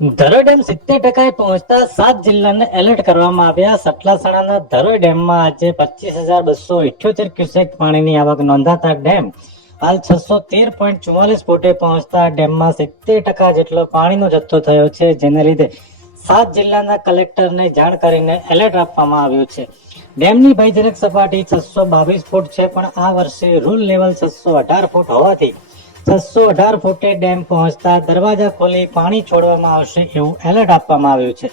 Dharoi dam સિત્તેર ટકાએ પહોંચતા સાત જિલ્લાને એલર્ટ કરવામાં આવ્યા. સટલાસણાના ધરોઈ ડેમમાં આજે પચીસ હજાર બસો ઇઠ્યોતેર ક્યુસેક પાણીની આવક નોંધાતા ડેમ હાલ છસો તેર પોઈન્ટ ચુમ્માલીસ ફૂટે પહોંચતા ડેમમાં સિત્તેર ટકા જેટલો પાણીનો જથ્થો થયો છે, જેને લીધે સાત જિલ્લાના કલેક્ટરને જાણ કરીને એલર્ટ આપવામાં આવ્યું છે. ડેમની ભયજનક સપાટી છસો બાવીસ ફૂટ છે, પણ આ વર્ષે રૂલ લેવલ છસો અઢાર ફૂટ હોવાથી છસો અઢાર ફૂટે ડેમ પહોંચતા દરવાજા ખોલી પાણી છોડવામાં આવશે એવું એલર્ટ આપવામાં આવ્યું છે.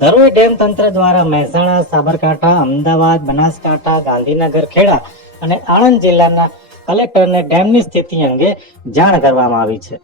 ધરોઈ ડેમ તંત્ર દ્વારા મહેસાણા, સાબરકાંઠા, અમદાવાદ, બનાસકાંઠા, ગાંધીનગર, ખેડા અને આણંદ જિલ્લાના કલેક્ટરને ડેમની સ્થિતિ અંગે જાણ કરવામાં આવી છે.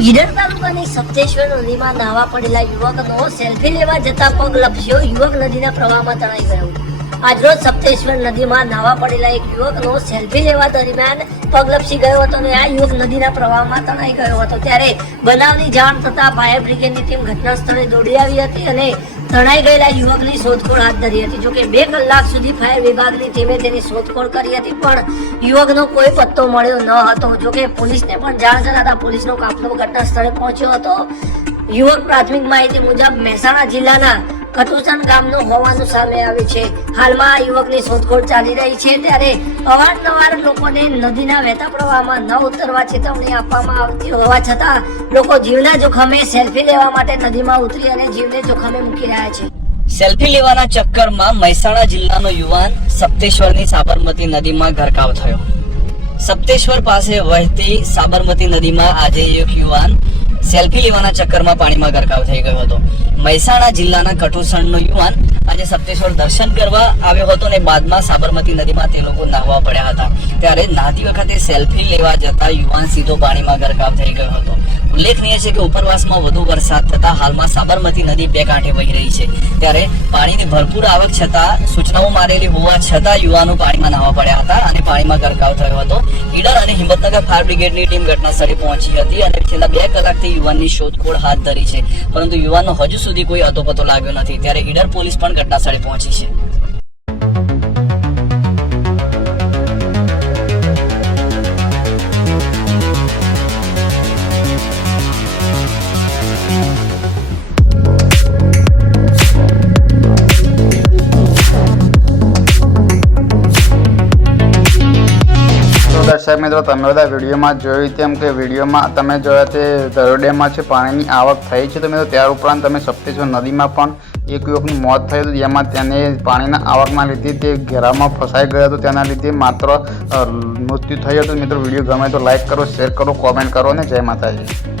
ઈડર તાલુકાની સપ્તેશ્વર નદીમાં નાવા પડેલા યુવકનો સેલ્ફી લેવા જતા પગ લપસ્યો. યુવક નદીના પ્રવાહમાં તણાઈ ગયો. આજરોજ સપ્તેશ્વર નદીમાં નાવા પડેલા એક યુવકનો સેલ્ફી લેવા દરમિયાન પગ લપસી ગયો હતો અને આ યુવક નદીના પ્રવાહમાં તણાઈ ગયો હતો. ત્યારે બનાવની જાણ થતા ફાયર બ્રિગેડની ટીમ ઘટના દોડી આવી હતી અને તણાઈ ગયેલા યુવકની શોધખોળ હાથ ધરી હતી. જોકે બે કલાક સુધી ફાયર વિભાગની ટીમે તેની શોધખોળ કરી હતી, પણ યુવકનો કોઈ પત્તો મળ્યો ન હતો. જોકે પોલીસને પણ જાણ કરાતા પોલીસનો કાફલો ઘટના સ્થળે પહોંચ્યો હતો. યુવક પ્રાથમિક માહિતી મુજબ મહેસાણા જિલ્લાના કટુસન ગામનો હોવાનું સામે આવ્યું છે. હાલમાં આ યુવકની શોધખોળ ચાલી રહી છે ત્યારે અવારનવાર લોકોને નદીના વહેતા પ્રવાહમાં ન ઉતરવા ચેતવણી આપવામાં આવતી હોવા છતાં લોકો જીવના જોખમે સેલ્ફી લેવા માટે નદીમાં ઉતરી અને જીવને જોખમે મૂકી રહ્યા છે. સેલ્ફી લેવાના ચક્કરમાં મહેસાણા જિલ્લાનો યુવાન સપ્તેશ્વરની સાબરમતી નદીમાં ગરકાવ થયો. સપ્તેશ્વર પાસે વહેતી સાબરમતી નદીમાં આજે એક યુવાન સેલ્ફી લેવાના ચક્કરમાં પાણીમાં ગરકાવ થઈ ગયો હતો. મહેસાણા જિલ્લાના કઠોસણનો યુવાન આજે સપ્તેશ્વર દર્શન કરવા આવ્યો હતો અને બાદમાં સાબરમતી નદીમાં તે લોકો નાહવા પડ્યા હતા. ત્યારે નાહતી વખતે સેલ્ફી લેવા જતા યુવાન સીધો પાણીમાં ગરકાવ થઈ ગયો હતો. ઉલ્લેખનીય છે કે ઉપરવાસમાં વધુ વરસાદ થતા હાલમાં સાબરમતી નદી બે કાંઠે વહી રહી છે. ત્યારે પાણીની ભરપૂર આવક છતાં સૂચનાઓ મારેલી હોવા છતાં યુવાનો પાણીમાં નાહવા પડ્યા હતા અને પાણીમાં ગરકાવ થયો હતો. ઈડર અને હિંમતનગર ફાયર બ્રિગેડની ટીમ ઘટના સ્થળે પહોંચી હતી અને છેલ્લા બે કલાકથી યુવાનની શોધખોળ હાથ ધરી છે. પરંતુ યુવાનનો હજુ સુધી કોઈ અતોપતો લાગ્યો નથી. ત્યારે ઈડર પોલીસ પણ ઘટના સ્થળે પહોંચી છે. દર્શક મિત્રો, તમે બધા વિડીયોમાં જોયું તેમ કે વિડીયોમાં તમે જોયા તે દરોડેમાં છે, પાણીની આવક થઈ છે તો મિત્રો, ત્યાર ઉપરાંત તમે સપ્તેશ્વર નદીમાં પણ એક યુવકનું મોત થયું હતું, જેમાં તેને પાણીના આવકના લીધે તે ઘેરામાં ફસાઈ ગયો હતો, તેના લીધે માત્ર મૃત્યુ થયું હતું. મિત્રો, વીડિયો ગમે તો લાઈક કરો, શેર કરો, કોમેન્ટ કરો અને જય માતાજી.